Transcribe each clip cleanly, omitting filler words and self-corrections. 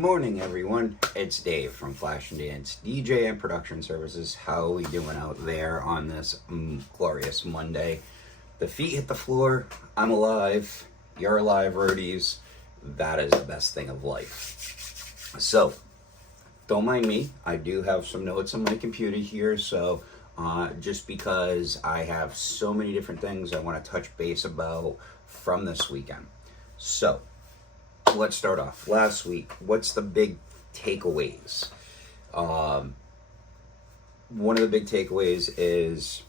morning, everyone. It's Dave from Flash and Dance DJ and Production Services. How are we doing out there on this glorious Monday? The feet hit the floor. I'm alive. You're alive, roadies. That is the best thing of life. So, don't mind me. I do have some notes on my computer here. So, just because I have so many different things I want to touch base about from this weekend. So, let's start off. Last week, what's the big takeaways? One of the big takeaways is,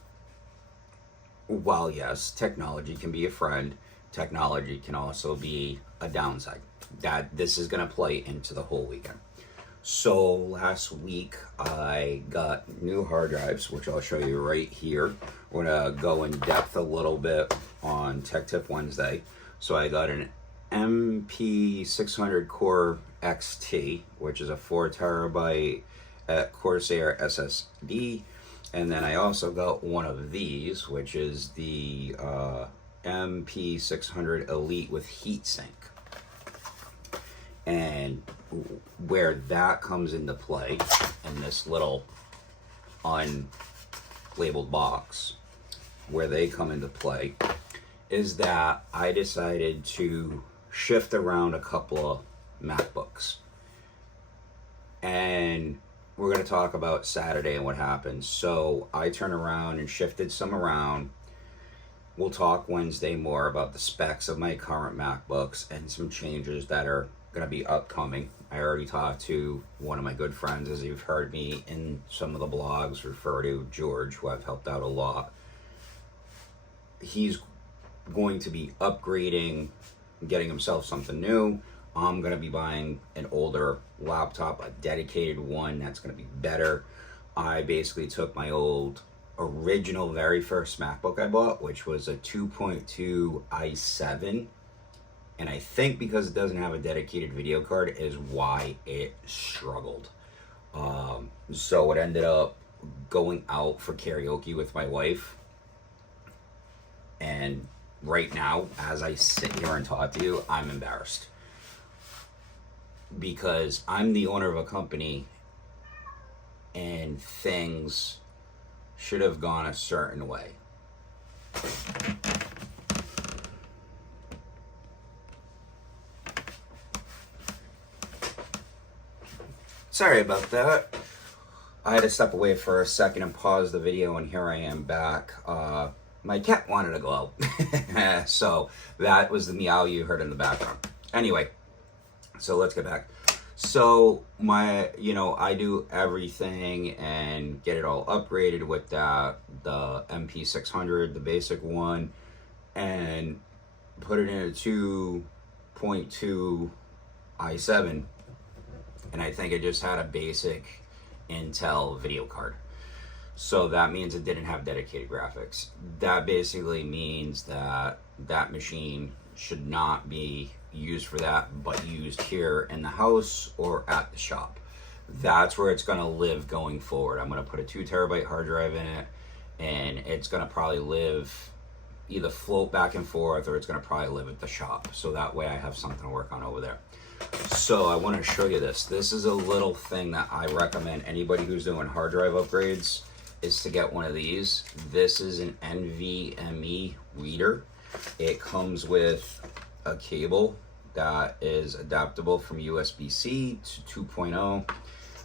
while yes, technology can be a friend, technology can also be a downside. That this is going to play into the whole weekend. So last week, I got new hard drives, which I'll show you right here. We're going to go in depth a little bit on Tech Tip Wednesday. So I got an MP600 Core XT, which is a 4 terabyte Corsair SSD, and then I also got one of these, which is the MP600 Elite with heatsink. And where that comes into play in this little unlabeled box, where they come into play, is that I decided to shift around a couple of MacBooks. And we're going to talk about Saturday and what happened. So I turned around and shifted some around. We'll talk Wednesday more about the specs of my current MacBooks and some changes that are going to be upcoming. I already talked to one of my good friends, as you've heard me in some of the blogs refer to, George, who I've helped out a lot. He's going to be upgrading, getting himself something new. I'm going to be buying an older laptop, a dedicated one that's going to be better. I basically took my old original very first MacBook I bought, which was a 2.2 i7, and I think because it doesn't have a dedicated video card is why it struggled. So it ended up going out for karaoke with my wife, and right now, as I sit here and talk to you, I'm embarrassed. Because I'm the owner of a company and things should have gone a certain way. Sorry about that. I had to step away for a second and pause the video, and here I am back. My cat wanted to go out. So that was the meow you heard in the background. Anyway, so let's get back. So I do everything and get it all upgraded with the MP600, the basic one, and put it in a 2.2 i7. And I think it just had a basic Intel video card. So that means it didn't have dedicated graphics. That basically means that that machine should not be used for that, but used here in the house or at the shop. That's where it's going to live going forward. I'm going to put a 2 terabyte hard drive in it, and it's going to probably live, either float back and forth, or it's going to probably live at the shop. So that way I have something to work on over there. So I want to show you this. This is a little thing that I recommend anybody who's doing hard drive upgrades is to get one of these. This is an NVMe reader. It comes with a cable that is adaptable from USB-C to 2.0,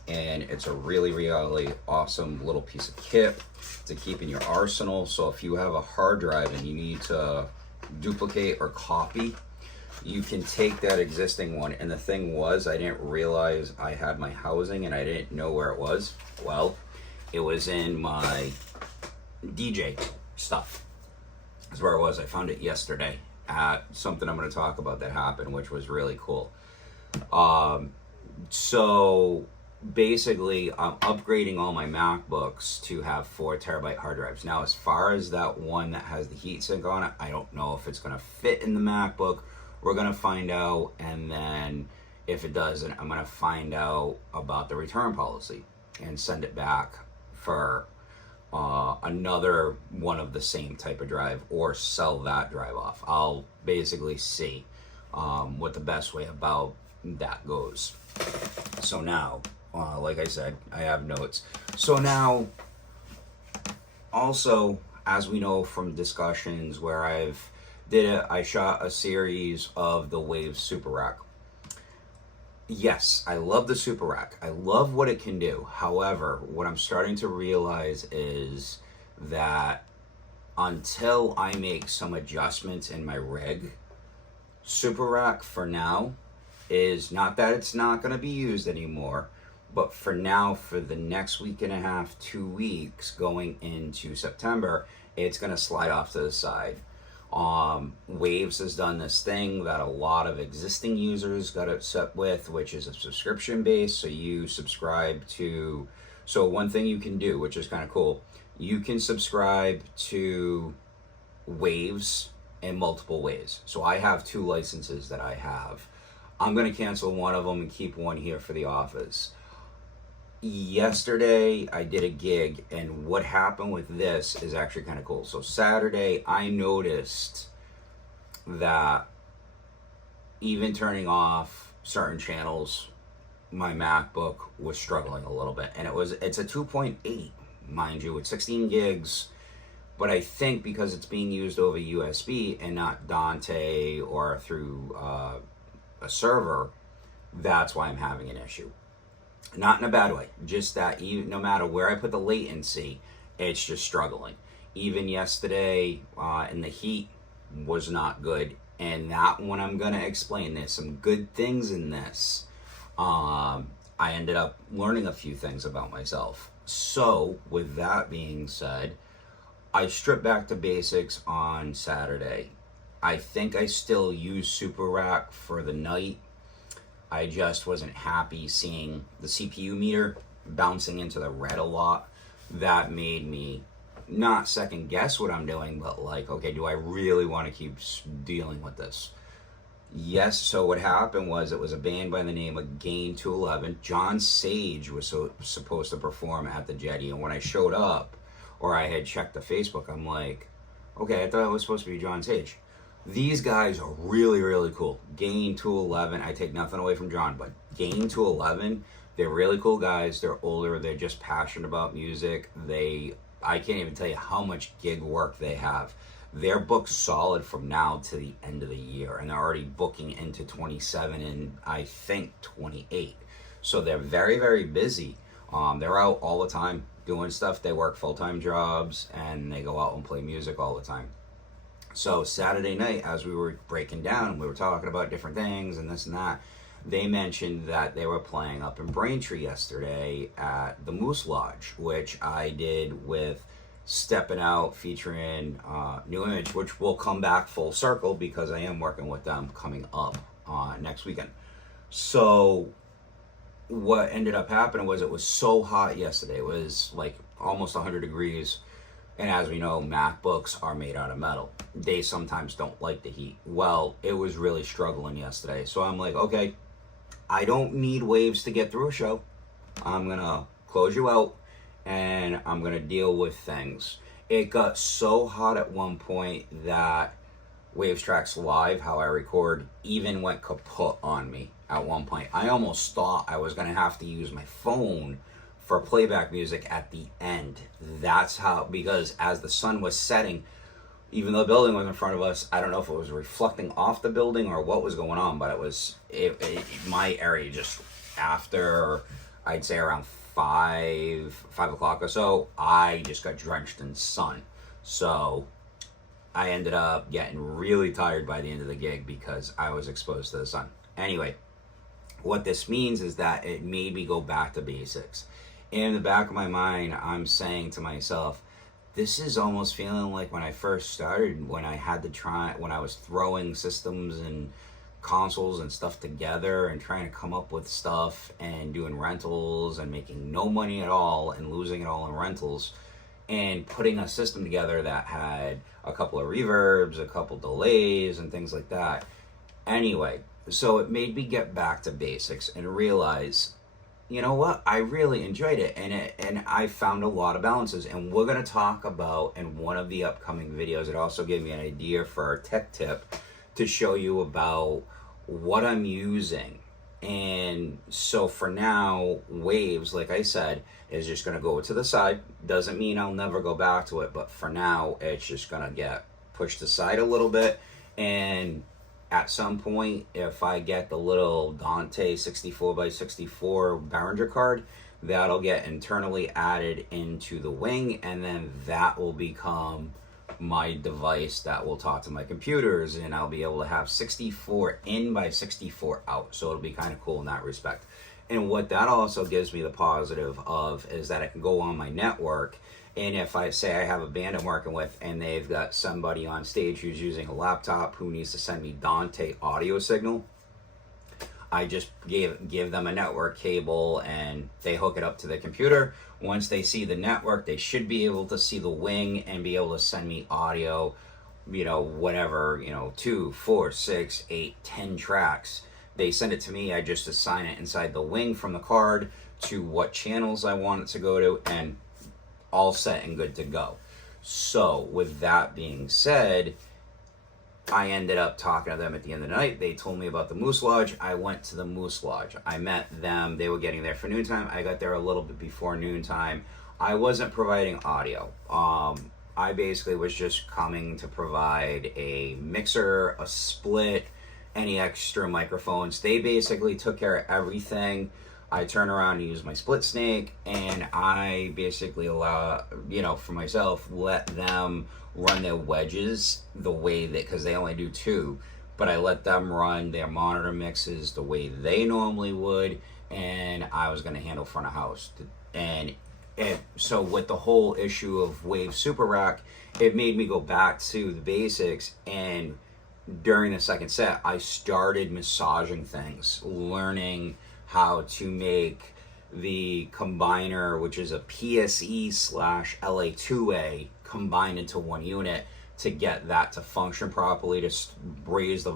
and it's a really, really awesome little piece of kit to keep in your arsenal. So if you have a hard drive and you need to duplicate or copy, you can take that existing one. And the thing was, I didn't realize I had my housing and I didn't know where it was. Well, it was in my DJ stuff. That's where it was. I found it yesterday at something I'm going to talk about that happened, which was really cool. So basically, I'm upgrading all my MacBooks to have 4 terabyte hard drives. Now, as far as that one that has the heatsink on it, I don't know if it's going to fit in the MacBook. We're going to find out, and then if it doesn't, I'm going to find out about the return policy and send it back for another one of the same type of drive, or sell that drive off. I'll basically see what the best way about that goes. So now, like I said, I have notes. So now, also, as we know from discussions where I shot a series of the Waves Super Rack. Yes, I love the Super Rack. I love what it can do. However, what I'm starting to realize is that until I make some adjustments in my rig, Super Rack for now is not that it's not going to be used anymore, but for now, for the next week and a half, 2 weeks going into September, it's going to slide off to the side. Waves has done this thing that a lot of existing users got upset with, which is a subscription base. So you subscribe to, so one thing you can do, which is kind of cool, you can subscribe to Waves in multiple ways. So I have 2 licenses that I have. I'm going to cancel one of them and keep one here for the office. Yesterday I did a gig, and what happened with this is actually kind of cool. So Saturday I noticed that even turning off certain channels, my MacBook was struggling a little bit, and it's a 2.8, mind you, with 16 gigs, but I think because it's being used over USB and not Dante or through a server, that's why I'm having an issue. Not in a bad way, just that even, no matter where I put the latency, it's just struggling. Even yesterday, in the heat was not good. And that one, I'm going to explain, there's some good things in this. I ended up learning a few things about myself. So with that being said, I stripped back to basics on Saturday. I think I still use Super Rack for the night. I just wasn't happy seeing the CPU meter bouncing into the red a lot. That made me not second guess what I'm doing, but like, okay, do I really want to keep dealing with this? Yes, so what happened was it was a band by the name of Gain 211. John Sage was supposed to perform at the Jetty, and when I showed up, or I had checked the Facebook, I'm like, okay, I thought it was supposed to be John Sage. These guys are really, really cool. Gain 211, I take nothing away from John, but Gain 211, they're really cool guys. They're older. They're just passionate about music. I can't even tell you how much gig work they have. They're booked solid from now to the end of the year, and they're already booking into 27 and I think 28. So they're very, very busy. They're out all the time doing stuff. They work full-time jobs, and they go out and play music all the time. So Saturday night, as we were breaking down, we were talking about different things and this and that, they mentioned that they were playing up in Braintree yesterday at the Moose Lodge, which I did with Stepping Out featuring New Image, which will come back full circle because I am working with them coming up next weekend. So what ended up happening was it was so hot yesterday. It was like almost 100 degrees. And as we know, MacBooks are made out of metal. They sometimes don't like the heat. Well, it was really struggling yesterday. So I'm like, okay, I don't need Waves to get through a show. I'm going to close you out, and I'm going to deal with things. It got so hot at one point that Waves Tracks Live, how I record, even went kaput on me at one point. I almost thought I was going to have to use my phone for playback music at the end. That's how, because as the sun was setting, even though the building was in front of us, I don't know if it was reflecting off the building or what was going on, but my area just after, I'd say around 5 o'clock or so, I just got drenched in sun. So I ended up getting really tired by the end of the gig because I was exposed to the sun. Anyway, what this means is that it made me go back to basics. In the back of my mind, I'm saying to myself, this is almost feeling like when I first started, when I was throwing systems and consoles and stuff together and trying to come up with stuff and doing rentals and making no money at all and losing it all in rentals and putting a system together that had a couple of reverbs, a couple delays and things like that. Anyway, so it made me get back to basics and realize, you know what, I really enjoyed it, and I found a lot of balances, and we're going to talk about in one of the upcoming videos. It also gave me an idea for our tech tip to show you about what I'm using And so for now, waves, like I said, is just going to go to the side. Doesn't mean I'll never go back to it, but for now, it's just going to get pushed aside a little bit. And at some point, if I get the little Dante 64 by 64 Behringer card, that'll get internally added into the wing, and then that will become my device that will talk to my computers, and I'll be able to have 64 in by 64 out. So it'll be kind of cool in that respect. And what that also gives me the positive of is that I can go on my network, and if I say I have a band I'm working with and they've got somebody on stage who's using a laptop who needs to send me Dante audio signal, I just give them a network cable and they hook it up to the computer. Once they see the network, they should be able to see the wing and be able to send me audio, whatever, 2, 4, 6, 8, 10 tracks. They send it to me, I just assign it inside the wing from the card to what channels I want it to go to, and all set and good to go. So with that being said, I ended up talking to them at the end of the night. They told me about the Moose Lodge. I went to the Moose Lodge. I met them. They were getting there for noontime. I got there a little bit before noontime. I wasn't providing audio. I basically was just coming to provide a mixer, a split, any extra microphones. They basically took care of everything. I turn around and use my split snake, and I basically for myself, let them run their wedges the way that, because they only do 2, but I let them run their monitor mixes the way they normally would, and I was going to handle front of house. And so with the whole issue of Wave Super Rack, it made me go back to the basics, and during the second set, I started massaging things, learning how to make the combiner, which is a PSE/LA2A, combined into one unit to get that to function properly, to raise the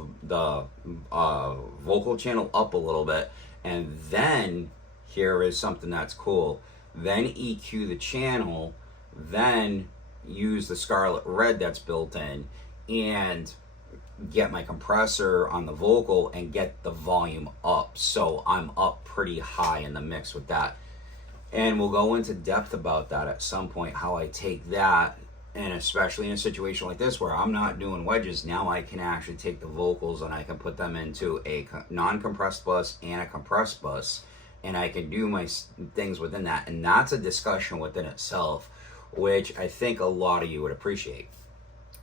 vocal channel up a little bit. And then here is something that's cool. Then EQ the channel, then use the Scarlet Red that's built in, and get my compressor on the vocal and get the volume up, so I'm up pretty high in the mix with that. And we'll go into depth about that at some point, how I take that, and especially in a situation like this where I'm not doing wedges, now I can actually take the vocals and I can put them into a non-compressed bus and a compressed bus, and I can do my things within that. And that's a discussion within itself, which I think a lot of you would appreciate.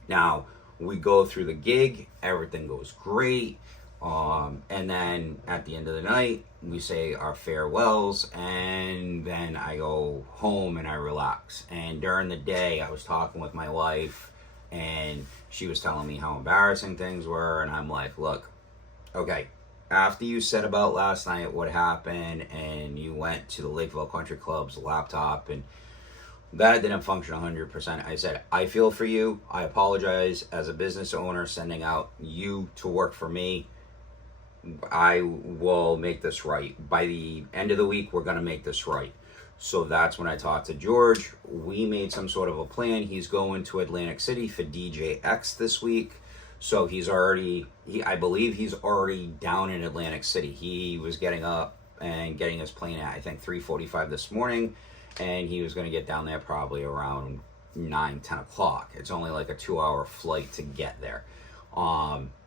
Now, we go through the gig, everything goes great, and then at the end of the night, we say our farewells, and then I go home and I relax. And during the day, I was talking with my wife, and she was telling me how embarrassing things were, and I'm like, look, okay, after you said about last night what happened, and you went to the Lakeville Country Club's laptop, and that didn't function 100%. I said, I feel for you. I apologize. As a business owner sending out you to work for me, I will make this right. By the end of the week, we're going to make this right. So that's when I talked to George. We made some sort of a plan. He's going to Atlantic City for DJX this week. So I believe he's already down in Atlantic City. He was getting up and getting his plane at, I think, 3:45 this morning. And he was going to get down there probably around 9, 10 o'clock. It's only like a 2-hour flight to get there.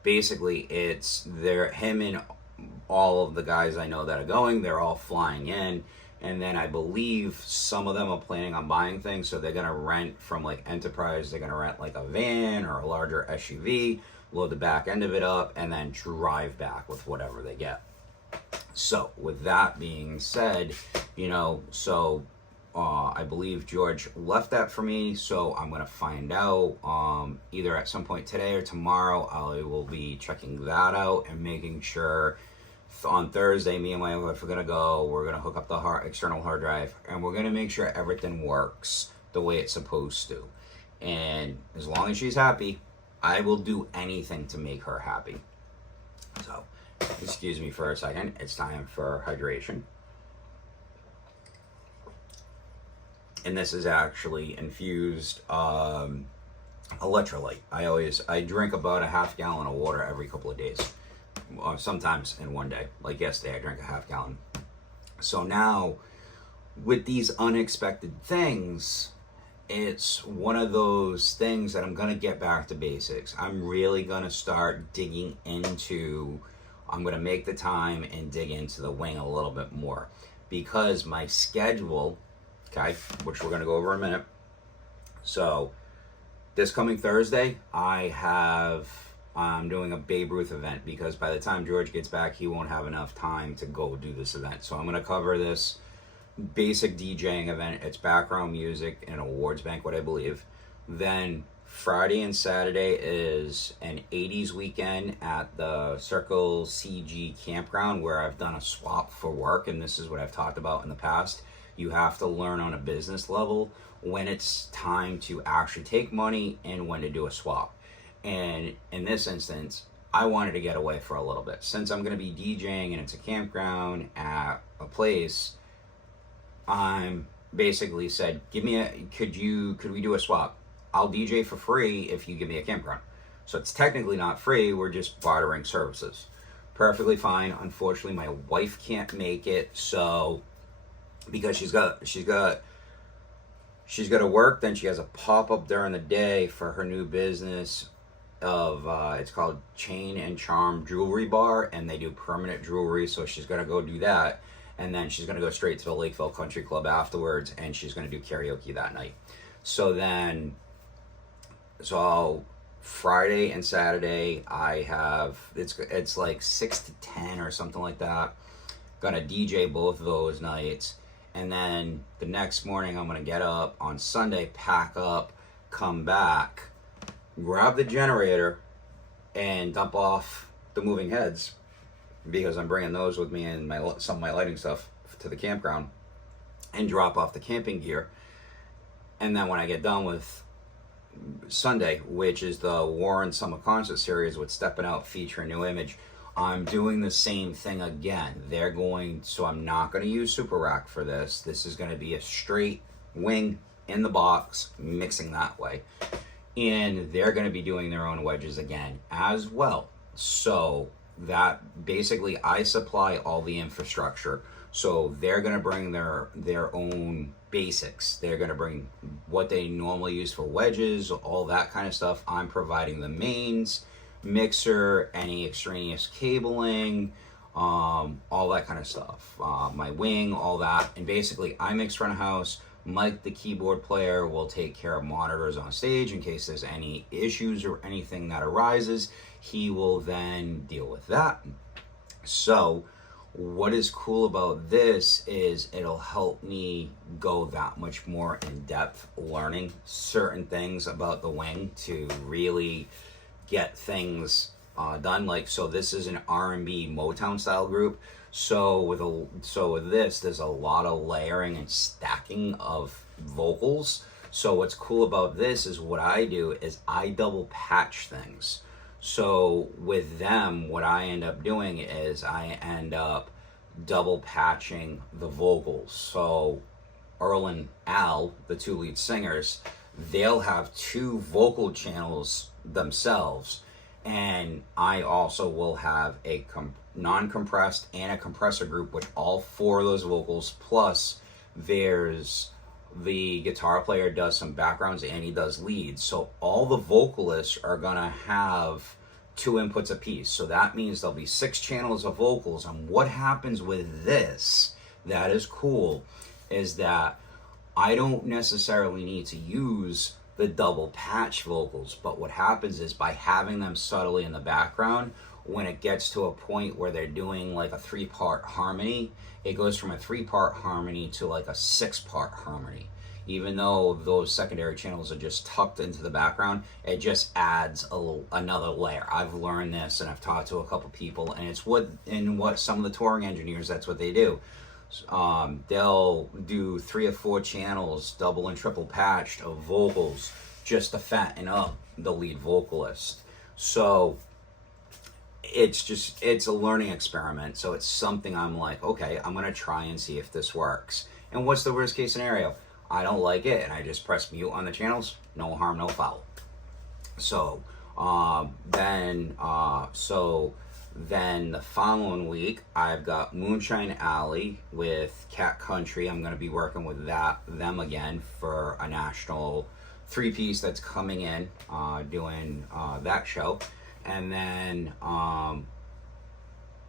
Basically, it's him and all of the guys I know that are going, they're all flying in. And then I believe some of them are planning on buying things. So they're going to rent from like Enterprise. They're going to rent like a van or a larger SUV, load the back end of it up, and then drive back with whatever they get. So with that being said, I believe George left that for me, so I'm going to find out either at some point today or tomorrow. I will be checking that out and making sure on Thursday, me and my wife are going to go. We're going to hook up the external hard drive, and we're going to make sure everything works the way it's supposed to. And as long as she's happy, I will do anything to make her happy. So, excuse me for a second. It's time for hydration. And this is actually infused electrolyte. I drink about a half gallon of water every couple of days. sometimes in one day. Like yesterday, I drank a half gallon. So now, with these unexpected things, it's one of those things that I'm going to get back to basics. I'm really going to start digging into, I'm going to make the time and dig into the wing a little bit more, because my schedule, okay, which we're going to go over in a minute. So this coming Thursday, I'm doing a Babe Ruth event, because by the time George gets back, he won't have enough time to go do this event. So I'm going to cover this basic DJing event. It's background music and awards banquet, I believe. Then Friday and Saturday is an 80s weekend at the Circle CG campground, where I've done a swap for work, and this is what I've talked about in the past. You have to learn on a business level when it's time to actually take money and when to do a swap. And in this instance, I wanted to get away for a little bit. Since I'm going to be DJing and it's a campground at a place, I'm basically said, could we do a swap? I'll DJ for free if you give me a campground. So it's technically not free, we're just bartering services. Perfectly fine. Unfortunately, my wife can't make it, so because she's got to work, then she has a pop-up during the day for her new business of it's called Chain and Charm Jewelry Bar, and they do permanent jewelry, so she's going to go do that. And then she's going to go straight to the Lakeville Country Club afterwards, and she's going to do karaoke that night. So Friday and Saturday, I have, it's like 6 to 10 or something like that. Gonna DJ both of those nights. And then the next morning, I'm going to get up on Sunday, pack up, come back, grab the generator, and dump off the moving heads, because I'm bringing those with me and some of my lighting stuff to the campground, and drop off the camping gear. And then when I get done with Sunday, which is the Warren Summer Concert Series with Stepping Out featuring New Image, I'm doing the same thing again. So I'm not going to use Super Rack for this. This is going to be a straight wing in the box, mixing that way. And they're going to be doing their own wedges again as well. So that basically I supply all the infrastructure. So they're going to bring their own basics. They're going to bring what they normally use for wedges, all that kind of stuff. I'm providing the mains, mixer, any extraneous cabling, all that kind of stuff. My wing, all that. And basically I mix front of house. Mike, the keyboard player, will take care of monitors on stage in case there's any issues or anything that arises. He will then deal with that. So what is cool about this is it'll help me go that much more in depth learning certain things about the wing to really get things done. So this is an R&B Motown style group. So with this, there's a lot of layering and stacking of vocals. So what's cool about this is what I do is I double patch things. So with them, what I end up doing is I end up double patching the vocals. So Earl and Al, the two lead singers, they'll have two vocal channels themselves. And I also will have a non-compressed and a compressor group, which all four of those vocals, plus there's the guitar player does some backgrounds and he does leads. So all the vocalists are gonna have two inputs apiece. So that means there'll be 6 channels of vocals. And what happens with this that is cool is that I don't necessarily need to use the double patch vocals, but what happens is by having them subtly in the background, when it gets to a point where they're doing like a 3-part harmony, it goes from a 3-part harmony to like a 6-part harmony. Even though those secondary channels are just tucked into the background, it just adds another layer. I've learned this and I've talked to a couple people, and it's what some of the touring engineers, that's what they do. They'll do 3 or 4 channels, double and triple patched of vocals, just to fatten up the lead vocalist. So it's a learning experiment. So it's something I'm like, okay, I'm gonna try and see if this works. And what's the worst case scenario? I don't like it and I just press mute on the channels. No harm, no foul. So Then the following week, I've got Moonshine Alley with Cat Country. I'm going to be working with them again for a national three-piece that's coming in, doing that show. And then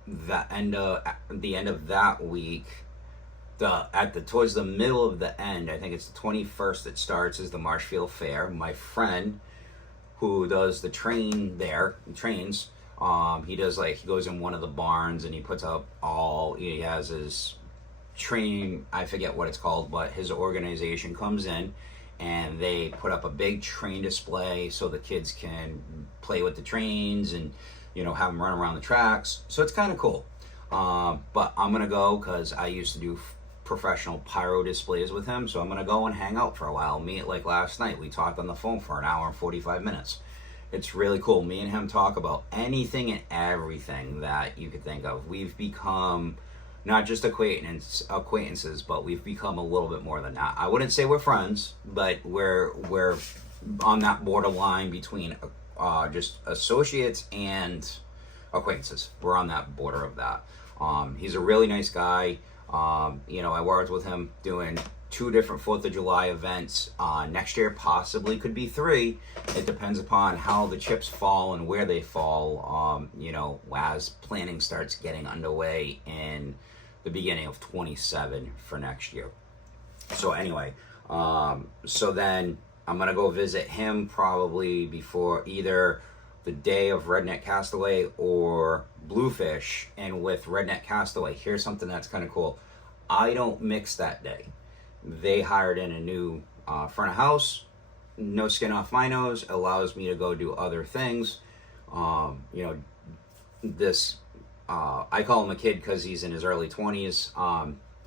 the end of that week, towards the middle of the end, I think it's the 21st it starts, is the Marshfield Fair. My friend who does the trains, he goes in one of the barns and he puts up he has his train, I forget what it's called, but his organization comes in and they put up a big train display so the kids can play with the trains and, have them run around the tracks. So it's kind of cool. But I'm going to go because I used to do professional pyro displays with him. So I'm going to go and hang out for a while. Like last night, we talked on the phone for an hour and 45 minutes. It's really cool. Me and him talk about anything and everything that you could think of. We've become not just acquaintances, but we've become a little bit more than that. I wouldn't say we're friends, but we're on that borderline between just associates and acquaintances. We're on that border of that. He's a really nice guy. I worked with him doing 2 different 4th of July events. Next year possibly could be 3. It depends upon how the chips fall and where they fall, as planning starts getting underway in the beginning of 27 for next year. So anyway, so then I'm going to go visit him probably before either the day of Redneck Castaway or Bluefish. And with Redneck Castaway, here's something that's kind of cool. I don't mix that day. They hired in a new front of house, no skin off my nose, allows me to go do other things. I call him a kid because he's in his early 20s.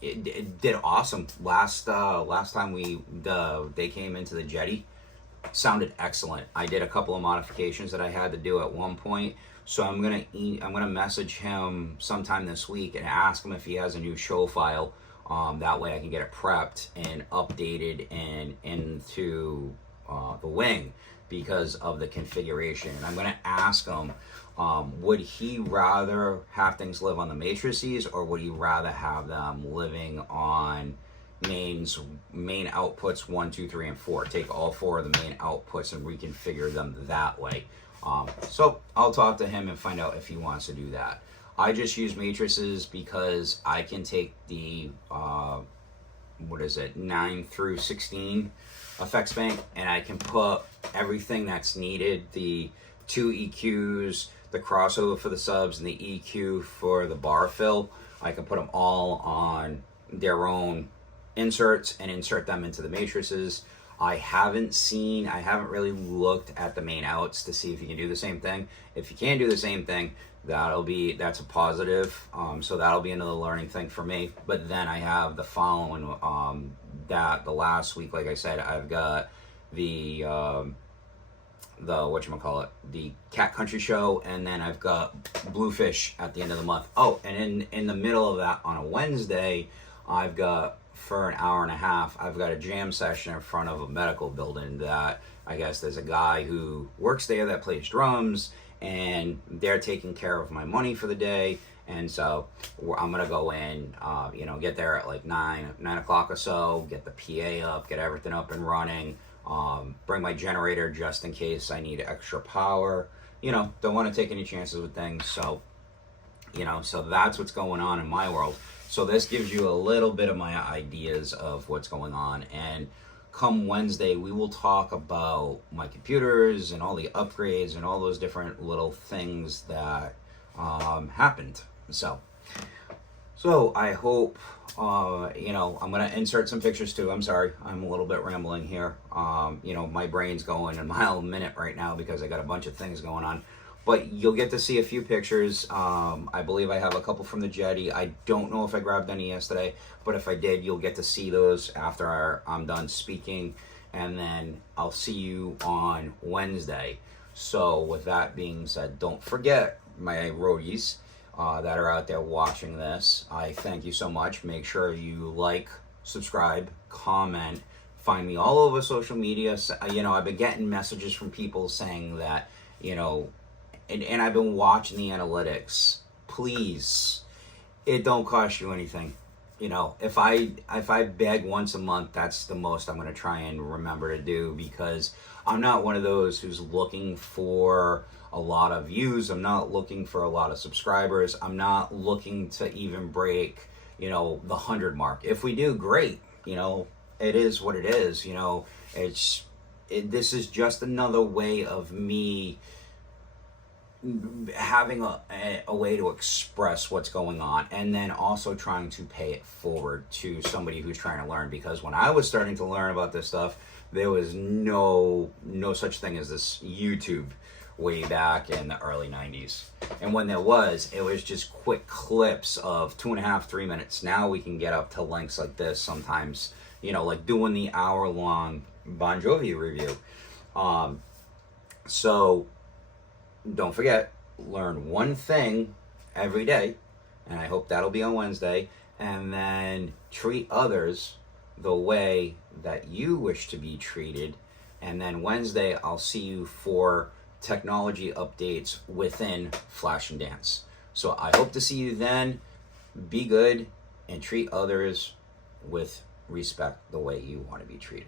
It did awesome. Last time they came into the jetty, sounded excellent. I did a couple of modifications that I had to do at one point. So I'm gonna message him sometime this week and ask him if he has a new show file. That way I can get it prepped and updated and into the wing because of the configuration. I'm gonna ask him, would he rather have things live on the matrices, or would he rather have them living on main outputs 1, 2, 3, and 4? Take all 4 of the main outputs and reconfigure them that way. So I'll talk to him and find out if he wants to do that. I just use matrices because I can take the 9 through 16 effects bank and I can put everything that's needed, the 2 EQs, the crossover for the subs, and the EQ for the bar fill. I can put them all on their own inserts and insert them into the matrices. I haven't really looked at the main outs to see if you can do the same thing. If you can do the same thing, that's a positive. So that'll be another learning thing for me. But then I have the following, the last week, like I said, I've got the the Cat Country show, and then I've got Bluefish at the end of the month. Oh, and in the middle of that, on a Wednesday, I've got, for an hour and a half, I've got a jam session in front of a medical building that I guess there's a guy who works there that plays drums, and they're taking care of my money for the day. And so I'm gonna go in, get there at like 9 o'clock or so, get the PA up, get everything up and running, bring my generator just in case I need extra power. Don't want to take any chances with things. So, so that's what's going on in my world. So this gives you a little bit of my ideas of what's going on. And come Wednesday, we will talk about my computers and all the upgrades and all those different little things that happened. So I hope, I'm going to insert some pictures too. I'm sorry, I'm a little bit rambling here. My brain's going a mile a minute right now because I got a bunch of things going on. But you'll get to see a few pictures. I believe I have a couple from the jetty. I don't know if I grabbed any yesterday, but if I did, you'll get to see those after I'm done speaking. And then I'll see you on Wednesday. So with that being said, don't forget, my roadies that are out there watching this, I thank you so much. Make sure you like, subscribe, comment, find me all over social media. I've been getting messages from people saying that, and I've been watching the analytics. Please, it don't cost you anything. You know, if I beg once a month, that's the most I'm going to try and remember to do, because I'm not one of those who's looking for a lot of views. I'm not looking for a lot of subscribers. I'm not looking to even break, you know, the 100 mark. If we do, great. You know, it is what it is. You know, this is just another way of me having a way to express what's going on, and then also trying to pay it forward to somebody who's trying to learn. Because when I was starting to learn about this stuff, there was no such thing as this YouTube way back in the early 90s. And when there was, it was just quick clips of 2.5-3 minutes. Now we can get up to lengths like this sometimes, you know, like doing the hour-long Bon Jovi review. So don't forget, learn one thing every day, and I hope that'll be on Wednesday, and then treat others the way that you wish to be treated. And then Wednesday, I'll see you for technology updates within Flash and Dance. So I hope to see you then. Be good and treat others with respect the way you want to be treated.